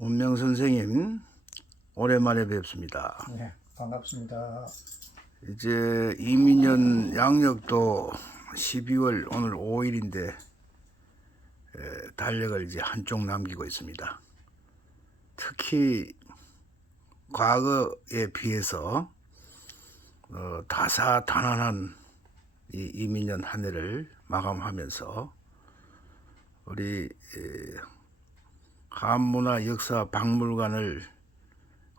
운명 선생님, 오랜만에 뵙습니다. 네, 반갑습니다. 이제 이민년 양력도 12월 오늘 5일인데 달력을 이제 한쪽 남기고 있습니다. 특히 과거에 비해서 다사다난한 이 이민년 한 해를 마감하면서 우리 한문화 역사 박물관을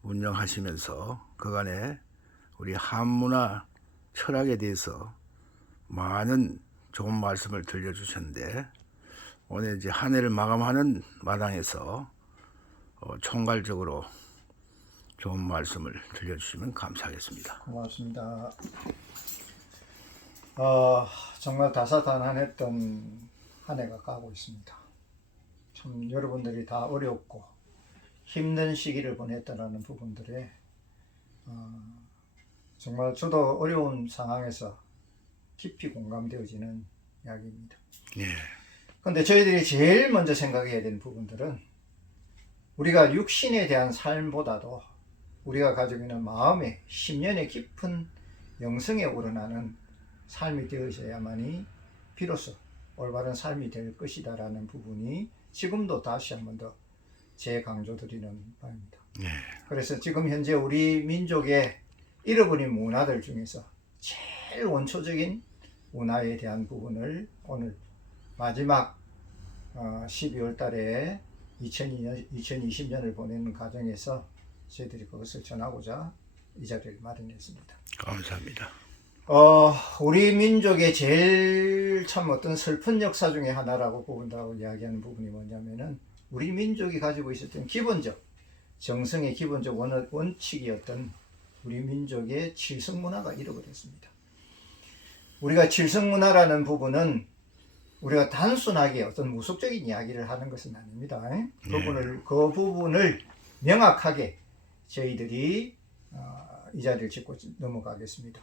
운영하시면서 그간에 우리 한문화 철학에 대해서 많은 좋은 말씀을 들려주셨는데 오늘 이제 한 해를 마감하는 마당에서 총괄적으로 좋은 말씀을 들려주시면 감사하겠습니다. 고맙습니다. 정말 다사다난했던 한 해가 가고 있습니다. 참 여러분들이 다 어렵고 힘든 시기를 보냈다라는 부분들에 정말 저도 어려운 상황에서 깊이 공감되어지는 이야기입니다. 그런데 저희들이 제일 먼저 생각해야 되는 부분들은 우리가 육신에 대한 삶보다도 우리가 가지고 있는 마음의 심년의 깊은 영성에 우러나는 삶이 되어져야만이 비로소 올바른 삶이 될 것이다 라는 부분이 지금도 다시 한 번 더 재강조드리는 바입니다. 그래서 지금 현재 우리 민족의 잃어버린 문화들 중에서 제일 원초적인 문화에 대한 부분을 오늘 마지막 12월 달에 2020년을 보내는 과정에서 저희들이 그것을 전하고자 이 자리를 마련했습니다. 감사합니다. 우리 민족의 제일 참 어떤 슬픈 역사 중에 하나라고 본다고 이야기하는 부분이 뭐냐면은 우리 민족이 가지고 있었던 기본적 정성의 기본적 원칙이었던 우리 민족의 칠성문화가 잃어버렸습니다. 우리가 칠성문화라는 부분은 우리가 단순하게 어떤 무속적인 이야기를 하는 것은 아닙니다. 그 부분을 명확하게 저희들이 이 자리를 짚고 넘어가겠습니다.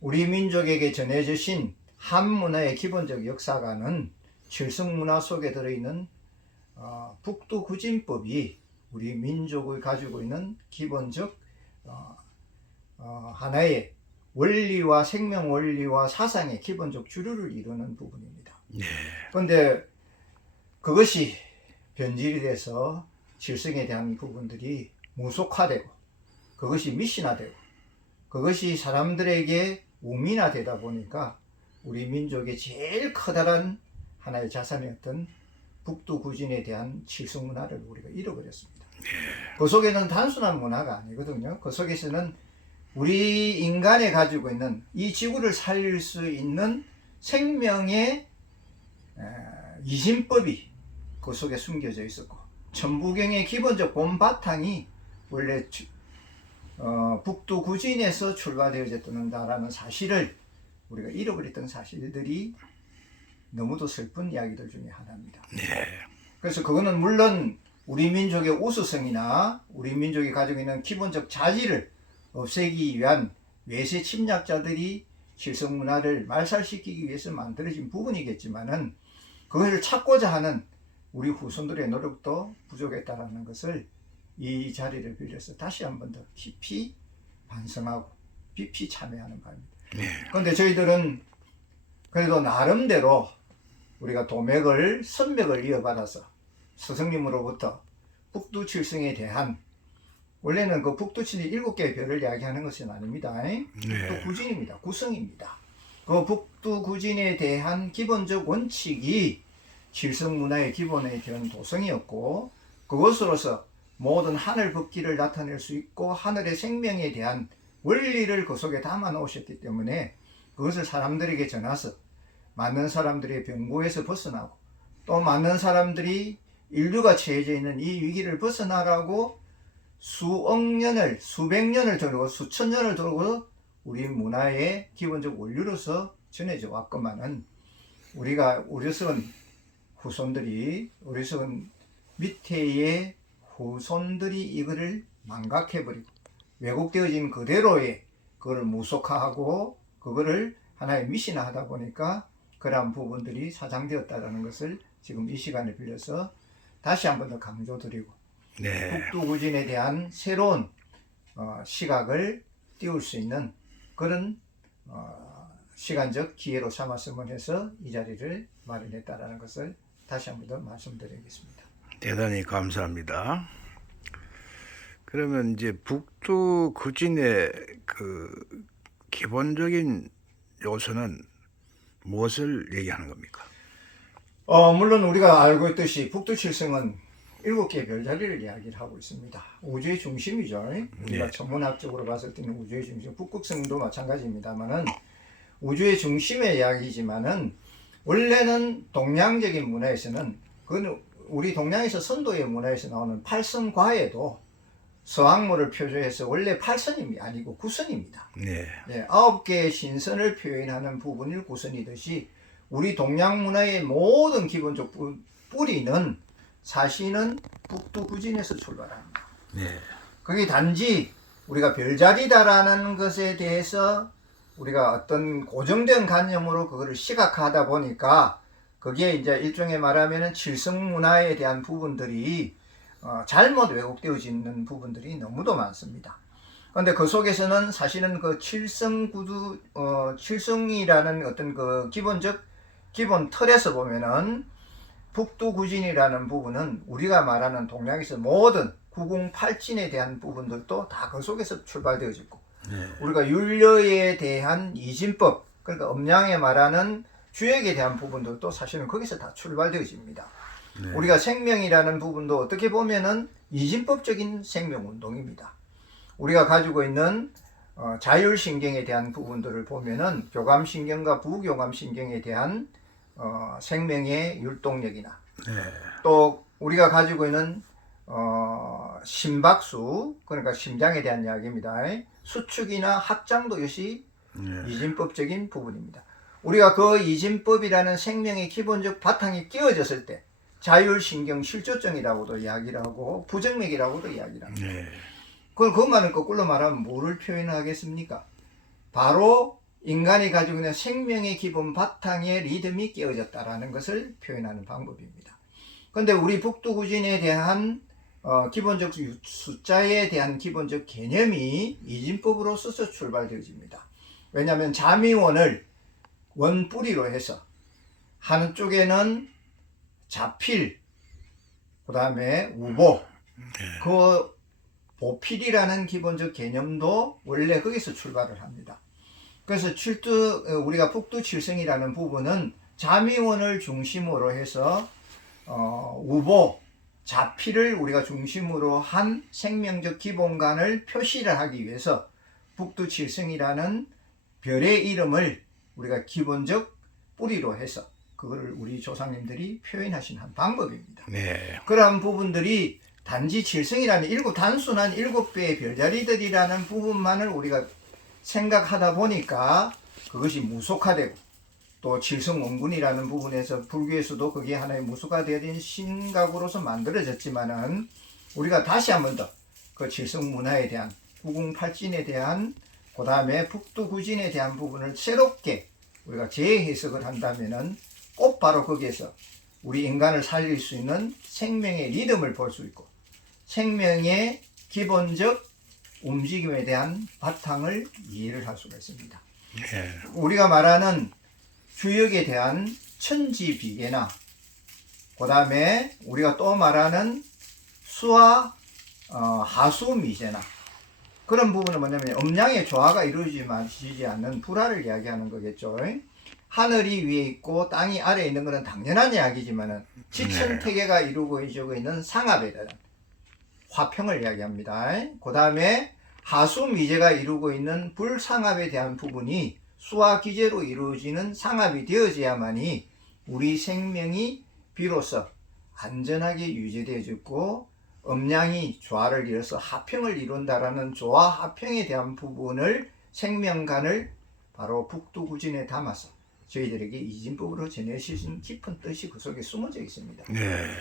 우리 민족에게 전해주신 한문화의 기본적 역사관은 칠성문화 속에 들어있는 북두구진법이 우리 민족이 가지고 있는 기본적 하나의 원리와 생명 원리와 사상의 기본적 주류를 이루는 부분입니다. 그런데 그것이 변질이 돼서 칠성에 대한 부분들이 무속화되고 그것이 미신화되고 그것이 사람들에게 우민화되다 보니까 우리 민족의 제일 커다란 하나의 자산이었던 북두구진에 대한 칠성문화를 우리가 잃어버렸습니다. 그 속에는 단순한 문화가 아니거든요. 그 속에서는 우리 인간이 가지고 있는 이 지구를 살릴 수 있는 생명의 이심법이 그 속에 숨겨져 있었고 천부경의 기본적 본바탕이 원래 북두구진에서 출발되어졌다는 사실을 우리가 잃어버렸던 사실들이 너무도 슬픈 이야기들 중에 하나입니다. 그래서 그거는 물론 우리 민족의 우수성이나 우리 민족이 가지고 있는 기본적 자질을 없애기 위한 외세 침략자들이 칠성문화를 말살시키기 위해서 만들어진 부분이겠지만은 그것을 찾고자 하는 우리 후손들의 노력도 부족했다라는 것을 이 자리를 빌려서 다시 한 번 더 깊이 반성하고 깊이 참여하는 바입니다. 그런데 저희들은 그래도 나름대로 우리가 선맥을 이어받아서 스승님으로부터 북두칠성에 대한 원래는 그 북두칠이 7개의 별을 이야기하는 것은 아닙니다. 북두구진입니다. 구성입니다. 그 북두구진에 대한 기본적 원칙이 칠성문화의 기본에 대한 도성이었고 그것으로서 모든 하늘 법기를 나타낼 수 있고 하늘의 생명에 대한 원리를 그 속에 담아 놓으셨기 때문에 그것을 사람들에게 전해서 많은 사람들의 병고에서 벗어나고 또 많은 사람들이 인류가 처해져 있는 이 위기를 벗어나라고 수억 년을 수백 년을 돌고 수천 년을 돌고 우리 문화의 기본적 원리로서 전해져 왔건만은 우리가 우리선 후손들이 우리선 밑에의 후손들이 이거를 망각해버리고 왜곡되어진 그대로의 그거를 무속화하고 그거를 하나의 미신화하다 보니까 그러한 부분들이 사장되었다는 것을 지금 이 시간을 빌려서 다시 한 번 더 강조드리고 네. 북두구진에 대한 새로운 시각을 띄울 수 있는 그런 시간적 기회로 삼았으면 해서 이 자리를 마련했다라는 것을 다시 한 번 더 말씀드리겠습니다. 대단히 감사합니다. 그러면 이제 북두구진의 그 기본적인 요소는 무엇을 얘기하는 겁니까? 물론 우리가 알고 있듯이 북두칠성은 7개의 별자리를 이야기를 하고 있습니다. 우주의 중심이죠. 우리가 네. 천문학적으로 봤을 때는 우주의 중심, 북극성도 마찬가지입니다만은 우주의 중심의 이야기지만은 원래는 동양적인 문화에서는 그건 우리 동양에서 선도의 문화에서 나오는 팔선과에도 서왕모를 표조해서 원래 8선이 아니고 9선입니다. 네. 네, 9개의 신선을 표현하는 부분이 9선이듯이 우리 동양 문화의 모든 기본적 뿌리는 사실은 북두구진에서 출발합니다. 네. 그게 단지 우리가 별자리다라는 것에 대해서 우리가 어떤 고정된 관념으로 그거를 시각화하다 보니까 그게 이제 일종의 말하면은 칠성 문화에 대한 부분들이 잘못 왜곡되어지는 부분들이 너무도 많습니다. 그런데 그 속에서는 사실은 그 칠성이라는 어떤 그 기본 틀에서 보면은 북두구진이라는 부분은 우리가 말하는 동양에서 모든 구궁팔진에 대한 부분들도 다 그 속에서 출발되어졌고, 네. 우리가 율려에 대한 이진법, 그러니까 음양에 말하는 주역에 대한 부분들도 사실은 거기서 다 출발되어집니다. 네. 우리가 생명이라는 부분도 어떻게 보면은 이진법적인 생명 운동입니다. 우리가 가지고 있는 자율신경에 대한 부분들을 보면은 교감신경과 부교감신경에 대한 생명의 율동력이나 네. 또 우리가 가지고 있는 심박수, 그러니까 심장에 대한 이야기입니다. 수축이나 합장도 역시 네. 이진법적인 부분입니다. 우리가 그 이진법이라는 생명의 기본적 바탕이 끼워졌을 때 자율신경 실조증이라고도 이야기를 하고 부정맥이라고도 이야기를 합니다. 네. 그것만을 거꾸로 말하면 뭐를 표현하겠습니까? 바로 인간이 가지고 있는 생명의 기본 바탕에 리듬이 끼워졌다라는 것을 표현하는 방법입니다. 그런데 우리 북두구진에 대한 기본적 숫자에 대한 기본적 개념이 이진법으로서 출발되어집니다. 왜냐하면 자미원을 원뿌리로 해서 한쪽에는 자필, 그 다음에 우보, 그 보필이라는 기본적 개념도 원래 거기서 출발을 합니다. 그래서 우리가 북두칠성이라는 부분은 자미원을 중심으로 해서 우보, 자필을 우리가 중심으로 한 생명적 기본관을 표시를 하기 위해서 북두칠성이라는 별의 이름을 우리가 기본적 뿌리로 해서 그거를 우리 조상님들이 표현하신 한 방법입니다. 네. 그러한 부분들이 단지 칠성이라는 단순한 7배의 별자리들이라는 부분만을 우리가 생각하다 보니까 그것이 무속화되고 또 칠성원군이라는 부분에서 불교에서도 그게 하나의 무속화되어진 신각으로서 만들어졌지만은 우리가 다시 한 번 더 그 칠성 문화에 대한 구궁팔진에 대한 그 다음에 북두구진에 대한 부분을 새롭게 우리가 재해석을 한다면은 꼭 바로 거기에서 우리 인간을 살릴 수 있는 생명의 리듬을 볼 수 있고 생명의 기본적 움직임에 대한 바탕을 이해를 할 수가 있습니다. 네. 우리가 말하는 주역에 대한 천지비계나 그 다음에 우리가 또 말하는 수와 하수미제나 그런 부분은 뭐냐면 음양의 조화가 이루어지지 않는 불화를 이야기하는 거겠죠. 하늘이 위에 있고 땅이 아래에 있는 것은 당연한 이야기지만은 지천태계가 이루고 있는 상합에 대한 화평을 이야기합니다. 그 다음에 하수미제가 이루고 있는 불상합에 대한 부분이 수와 기제로 이루어지는 상합이 되어져야만이 우리 생명이 비로소 안전하게 유지되어지고 음양이 조화를 이뤄서 하평을 이룬다라는 조화 하평에 대한 부분을 생명관을 바로 북두구진에 담아서 저희들에게 이진법으로 전해주신 깊은 뜻이 그 속에 숨어져 있습니다. 네.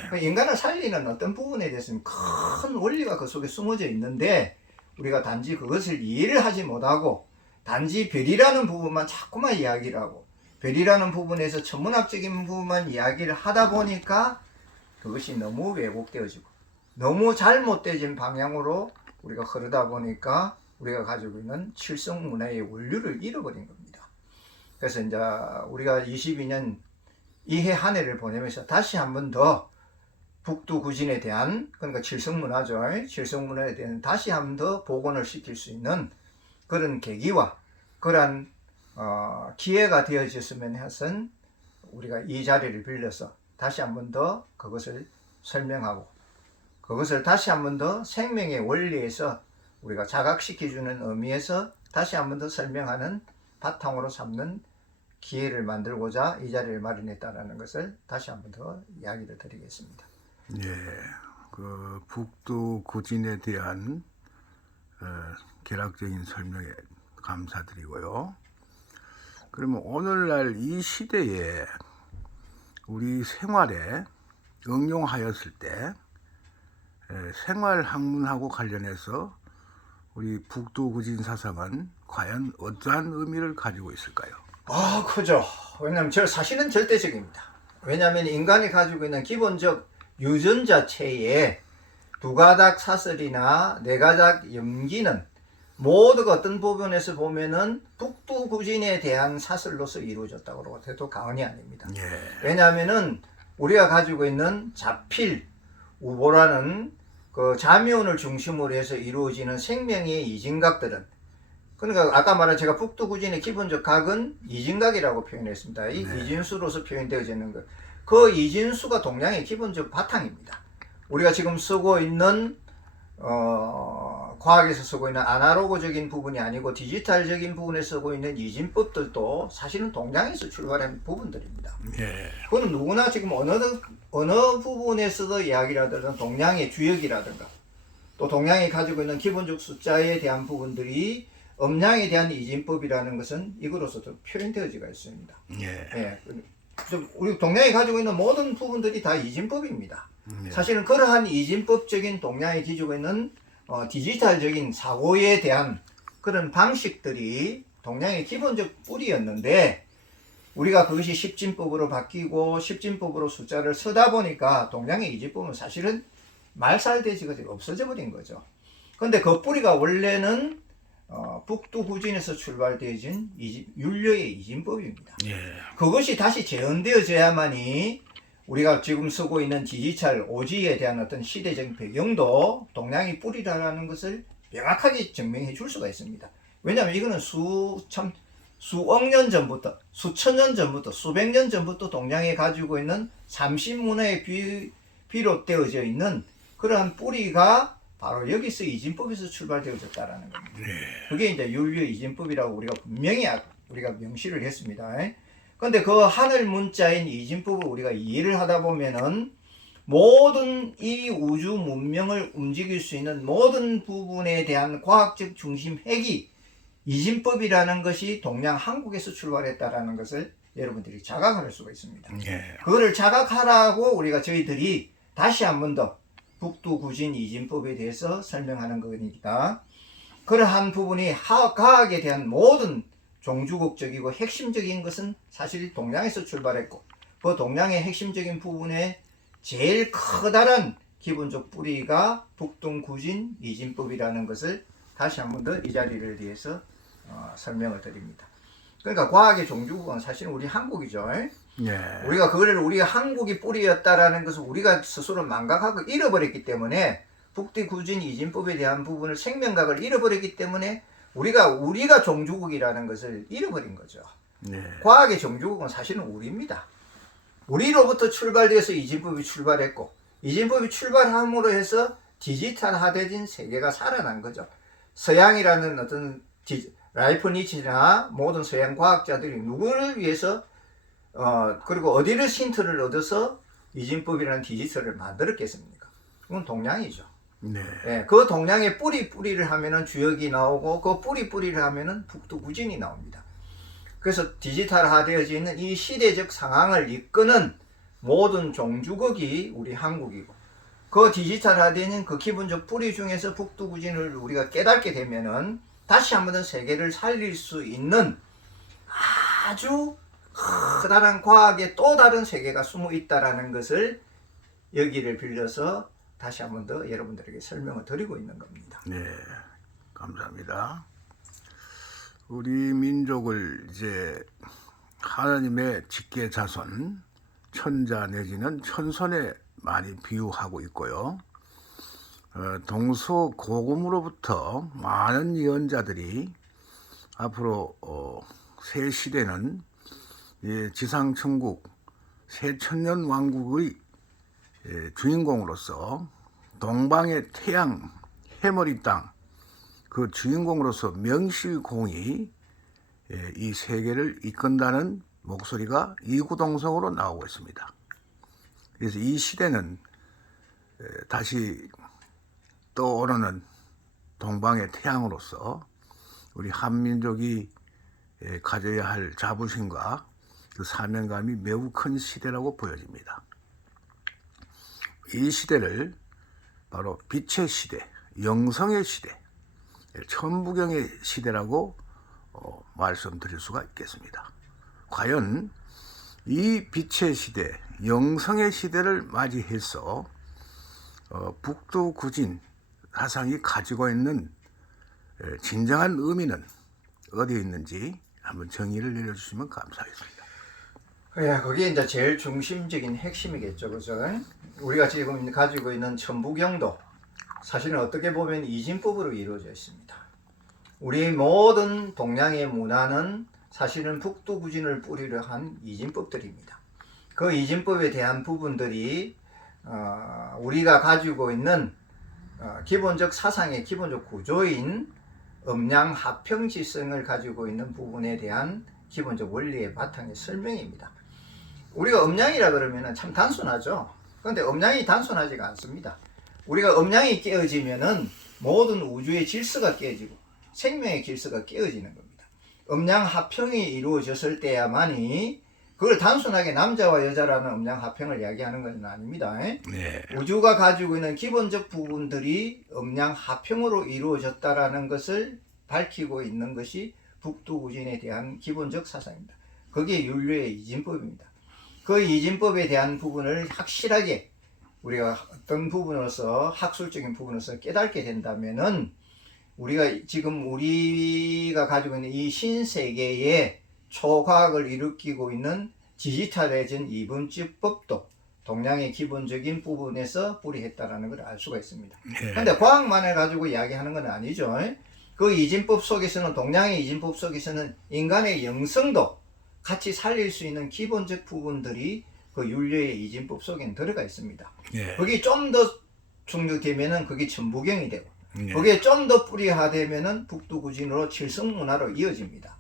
그러니까 인간을 살리는 어떤 부분에 대해서는 큰 원리가 그 속에 숨어져 있는데 우리가 단지 그것을 이해를 하지 못하고 단지 별이라는 부분만 자꾸만 이야기를 하고 별이라는 부분에서 천문학적인 부분만 이야기를 하다 보니까 그것이 너무 왜곡되어지고 너무 잘못되진 방향으로 우리가 흐르다 보니까 우리가 가지고 있는 칠성 문화의 원류를 잃어버린 겁니다. 그래서 이제 우리가 22년 이해 한 해를 보내면서 다시 한 번 더 북두 구진에 대한, 그러니까 칠성 문화죠. 칠성 문화에 대한 다시 한 번 더 복원을 시킬 수 있는 그런 계기와 그러한 기회가 되어졌으면 해서 우리가 이 자리를 빌려서 다시 한 번 더 그것을 설명하고, 그것을 다시 한 번 더 생명의 원리에서 우리가 자각시켜주는 의미에서 다시 한 번 더 설명하는 바탕으로 삼는 기회를 만들고자 이 자리를 마련했다는 것을 다시 한 번 더 이야기를 드리겠습니다. 예, 그 북두 구진에 대한 개략적인 설명에 감사드리고요. 그러면 오늘날 이 시대에 우리 생활에 응용하였을 때 생활 학문하고 관련해서 우리 북두 구진 사상은 과연 어떠한 의미를 가지고 있을까요? 크죠. 왜냐하면 사실은 절대적입니다. 왜냐하면 인간이 가지고 있는 기본적 유전자체에 두 가닥 사슬이나 네 가닥 염기는 모두가 어떤 부분에서 보면은 북두 구진에 대한 사슬로서 이루어졌다고 해도 과언이 아닙니다. 예. 왜냐하면은 우리가 가지고 있는 자필, 우보라는 그 자미원을 중심으로 해서 이루어지는 생명의 이진각들은, 그러니까 아까 말한 제가 북두 구진의 기본적 각은 이진각이라고 표현했습니다. 이 네. 이진수로서 표현되어져 있는 것. 그 이진수가 동양의 기본적 바탕입니다. 우리가 지금 쓰고 있는 과학에서 쓰고 있는 아날로그적인 부분이 아니고 디지털적인 부분에 쓰고 있는 이진법들도 사실은 동양에서 출발한 부분들입니다. 예. 그건 누구나 지금 어느 부분에서도 이야기를 하든 동양의 주역이라든가 또 동양이 가지고 있는 기본적 숫자에 대한 부분들이 음양에 대한 이진법이라는 것은 이거로서도 표현되어지가 있습니다. 예. 예. 우리 동양이 가지고 있는 모든 부분들이 다 이진법입니다. 예. 사실은 그러한 이진법적인 동양이 가지고 있는 디지털적인 사고에 대한 그런 방식들이 동양의 기본적 뿌리였는데, 우리가 그것이 십진법으로 바뀌고 십진법으로 숫자를 쓰다 보니까 동양의 이진법은 사실은 말살돼지가 없어져 버린 거죠. 그런데 그 뿌리가 원래는 북두 구진에서 출발되어진 율료의 이진법입니다. 예. 그것이 다시 재현되어져야만이 우리가 지금 쓰고 있는 디지털 오지에 대한 어떤 시대적인 배경도 동양의 뿌리라는 것을 명확하게 증명해 줄 수가 있습니다. 왜냐하면 이거는 수억 년 전부터, 수천 년 전부터, 수백 년 전부터 동양이 가지고 있는 삼신문화에 비롯되어져 있는 그러한 뿌리가 바로 여기서 이진법에서 출발되어졌다라는 겁니다. 그게 이제 율료 이진법이라고 우리가 분명히 우리가 명시를 했습니다. 그런데 그 하늘 문자인 이진법을 우리가 이해를 하다 보면은 모든 이 우주 문명을 움직일 수 있는 모든 부분에 대한 과학적 중심 핵이 이진법이라는 것이 동양 한국에서 출발했다라는 것을 여러분들이 자각할 수가 있습니다. 예. 그거를 자각하라고 우리가 저희들이 다시 한 번 더 북두 구진 이진법에 대해서 설명하는 거니까, 그러한 부분이 과학에 대한 모든 종주국적이고 핵심적인 것은 사실 동양에서 출발했고, 그 동양의 핵심적인 부분에 제일 커다란 기본적 뿌리가 북두 구진 이진법이라는 것을 다시 한 번 더 이 자리를 위해서 설명을 드립니다. 그러니까 과학의 종주국은 사실은 우리 한국이죠. 예. 우리가 그거를 우리가 한국이 뿌리였다라는 것을 우리가 스스로 망각하고 잃어버렸기 때문에, 북두 구진 이진법에 대한 부분을 생명각을 잃어버렸기 때문에 우리가 종주국이라는 것을 잃어버린 거죠. 네. 과학의 종주국은 사실은 우리입니다. 우리로부터 출발돼서 이진법이 출발했고, 이진법이 출발함으로 해서 디지털화되진 세계가 살아난 거죠. 서양이라는 어떤 라이프니츠나 모든 서양 과학자들이 누구를 위해서 그리고 어디를 힌트를 얻어서 이진법이라는 디지털을 만들었겠습니까? 그건 동양이죠. 네. 예, 그 동양의 뿌리를 하면은 주역이 나오고, 그 뿌리를 하면은 북두 구진이 나옵니다. 그래서 디지털화되어져 있는 이 시대적 상황을 이끄는 모든 종주국이 우리 한국이고, 그 디지털화되는 그 기본적 뿌리 중에서 북두 구진을 우리가 깨닫게 되면은 다시 한 번 더 세계를 살릴 수 있는 아주 커다란 과학의 또 다른 세계가 숨어 있다라는 것을 여기를 빌려서 다시 한 번 더 여러분들에게 설명을 드리고 있는 겁니다. 네, 감사합니다. 우리 민족을 이제 하나님의 직계 자손, 천자 내지는 천손에 많이 비유하고 있고요. 동서고금으로부터 많은 예언자들이 앞으로 새 시대는 지상천국, 새 천년 왕국의 주인공으로서 동방의 태양, 해머리 땅, 그 주인공으로서 명실공히 이 세계를 이끈다는 목소리가 이구동성으로 나오고 있습니다. 그래서 이 시대는 다시 떠오르는 동방의 태양으로서 우리 한민족이 가져야 할 자부심과 그 사명감이 매우 큰 시대라고 보여집니다. 이 시대를 바로 빛의 시대, 영성의 시대, 천부경의 시대라고 말씀드릴 수가 있겠습니다. 과연 이 빛의 시대, 영성의 시대를 맞이해서 북두구진 사상이 가지고 있는 진정한 의미는 어디에 있는지 한번 정의를 내려주시면 감사하겠습니다. 거기에 이제 제일 중심적인 핵심이겠죠, 그죠? 우리가 지금 가지고 있는 천부경도 사실은 어떻게 보면 이진법으로 이루어져 있습니다. 우리 모든 동양의 문화는 사실은 북두구진을 뿌리로 한 이진법들입니다. 그 이진법에 대한 부분들이 우리가 가지고 있는 기본적 사상의 기본적 구조인 음양합평지성을 가지고 있는 부분에 대한 기본적 원리의 바탕의 설명입니다. 우리가 음양이라 그러면 참 단순하죠. 그런데 음양이 단순하지가 않습니다. 우리가 음양이 깨어지면은 모든 우주의 질서가 깨어지고 생명의 질서가 깨어지는 겁니다. 음양합평이 이루어졌을 때야만이 그걸 단순하게 남자와 여자라는 음양합평을 이야기하는 것은 아닙니다. 네. 우주가 가지고 있는 기본적 부분들이 음양합평으로 이루어졌다라는 것을 밝히고 있는 것이 북두구진에 대한 기본적 사상입니다. 그게 윤류의 이진법입니다. 그 이진법에 대한 부분을 확실하게 우리가 어떤 부분으로서 학술적인 부분으로서 깨닫게 된다면은 우리가 가지고 있는 이 신세계의 초과학을 일으키고 있는 디지털해진 이분집법도 동양의 기본적인 부분에서 뿌리했다라는 걸 알 수가 있습니다. 그런데 과학만을 가지고 이야기하는 건 아니죠. 그 이진법 속에서는, 동양의 이진법 속에서는 인간의 영성도 같이 살릴 수 있는 기본적 부분들이 그 윤류의 이진법 속에는 들어가 있습니다. 거기 좀 더 충족되면은 그게 천부경이 되고, 거기에 좀 더 뿌리화되면은 북두구진으로 칠성문화로 이어집니다.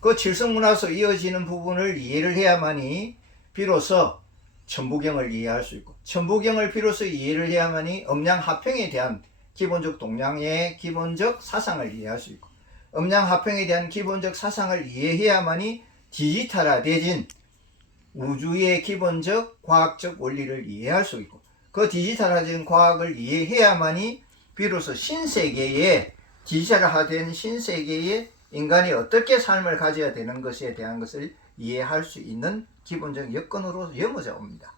그 칠성문화에서 이어지는 부분을 이해를 해야만이 비로소 천부경을 이해할 수 있고, 천부경을 비로소 이해를 해야만이 음양합평에 대한 기본적 동양의 기본적 사상을 이해할 수 있고, 음양합평에 대한 기본적 사상을 이해해야만이 디지털화되진 우주의 기본적 과학적 원리를 이해할 수 있고, 그 디지털화된 과학을 이해해야만이 비로소 신세계에, 디지털화된 신세계에 인간이 어떻게 삶을 가져야 되는 것에 대한 것을 이해할 수 있는 기본적 여건으로 이어져 옵니다.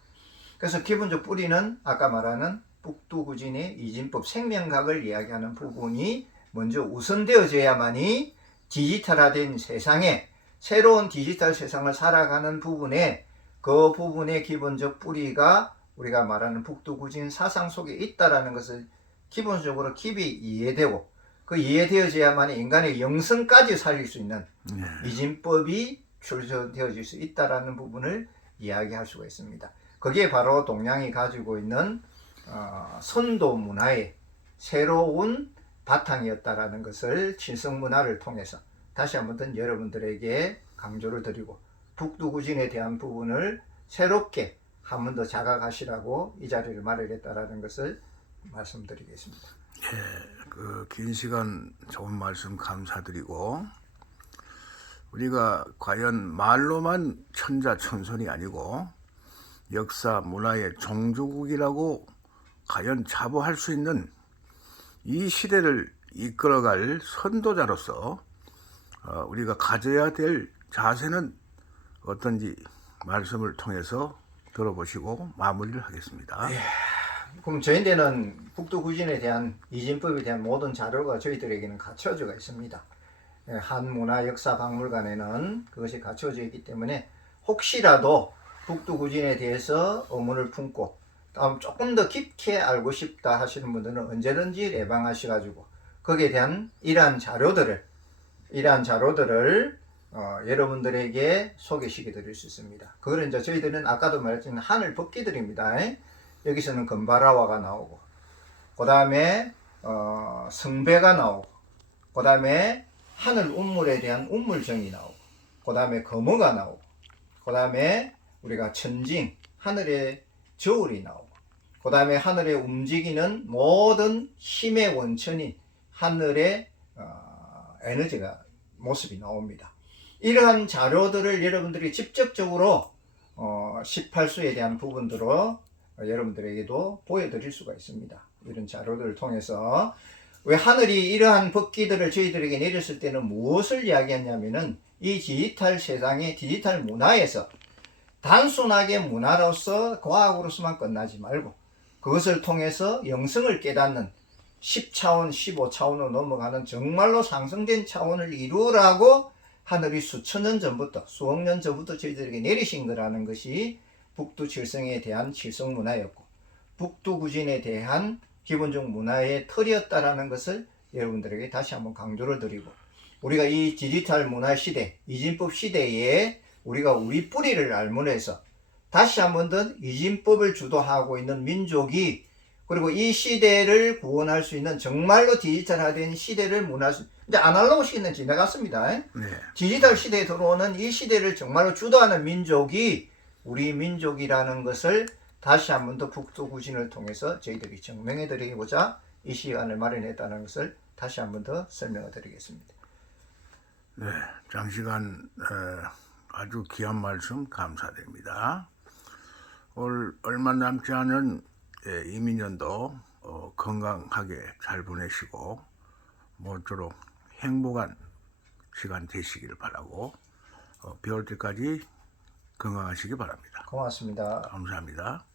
그래서 기본적 뿌리는 아까 말하는 북두구진의 이진법 생명학을 이야기하는 부분이 먼저 우선되어져야만이 디지털화된 세상에, 새로운 디지털 세상을 살아가는 부분에, 그 부분의 기본적 뿌리가 우리가 말하는 북두구진 사상 속에 있다라는 것을 기본적으로 깊이 이해되고, 그 이해되어져야만 인간의 영성까지 살릴 수 있는 이진법이 출소되어질 수 있다라는 부분을 이야기할 수가 있습니다. 그게 바로 동양이 가지고 있는 선도 문화의 새로운 바탕이었다라는 것을 칠성문화를 통해서 다시 한번 더 여러분들에게 강조를 드리고, 북두구진에 대한 부분을 새롭게 한 번 더 자각하시라고 이 자리를 마련했다라는 것을 말씀드리겠습니다. 그 긴 시간 좋은 말씀 감사드리고, 우리가 과연 말로만 천자천손이 아니고 역사 문화의 종주국이라고 과연 자부할 수 있는 이 시대를 이끌어갈 선도자로서 우리가 가져야 될 자세는 어떤지 말씀을 통해서 들어보시고 마무리를 하겠습니다. 그럼 저희한테는 북두구진에 대한 이진법에 대한 모든 자료가 저희들에게는 갖춰져 있습니다. 한문화역사박물관에는 그것이 갖춰져 있기 때문에 혹시라도 북두구진에 대해서 의문을 품고 조금 더 깊게 알고 싶다 하시는 분들은 언제든지 레방하셔가지고 거기에 대한 이러한 자료들을 여러분들에게 소개시켜 드릴 수 있습니다. 그거는 이제 저희들은 아까도 말했지만 하늘 법기들입니다. 여기서는 금바라화가 나오고, 그 다음에 성배가 나오고, 그 다음에 하늘 운물에 대한 운물정이 나오고, 그 다음에 거모가 나오고, 그 다음에 우리가 천징, 하늘의 저울이 나오고, 그 다음에 하늘에 움직이는 모든 힘의 원천인 하늘의 에너지가 모습이 나옵니다. 이러한 자료들을 여러분들이 직접적으로 18수에 대한 부분들로 여러분들에게도 보여드릴 수가 있습니다. 이런 자료들을 통해서 왜 하늘이 이러한 법기들을 저희들에게 내렸을 때는 무엇을 이야기했냐면은 이 디지털 세상의 디지털 문화에서 단순하게 문화로서 과학으로서만 끝나지 말고 그것을 통해서 영성을 깨닫는 10차원, 15차원으로 넘어가는 정말로 상승된 차원을 이루라고 하늘이 수천 년 전부터, 수억 년 전부터 저희들에게 내리신 거라는 것이 북두칠성에 대한 칠성문화였고 북두구진에 대한 기본적 문화의 틀이었다라는 것을 여러분들에게 다시 한번 강조를 드리고, 우리가 이 디지털 문화 시대, 이진법 시대에 우리가 우리 뿌리를 알문해서 다시 한번 더 이진법을 주도하고 있는 민족이, 그리고 이 시대를 구원할 수 있는 정말로 디지털화된 시대를 이제 아날로그 시대는 지나갔습니다. 네. 디지털 시대에 들어오는 이 시대를 정말로 주도하는 민족이 우리 민족이라는 것을 다시 한번 더 북두구진을 통해서 저희들이 증명해 드리고자 이 시간을 마련했다는 것을 다시 한번 더 설명해 드리겠습니다. 네, 장시간 아주 귀한 말씀 감사드립니다. 얼마 남지 않은 이민년도 건강하게 잘 보내시고 모쪼록 행복한 시간 되시기를 바라고 비 올 때까지 건강하시기 바랍니다. 고맙습니다. 감사합니다.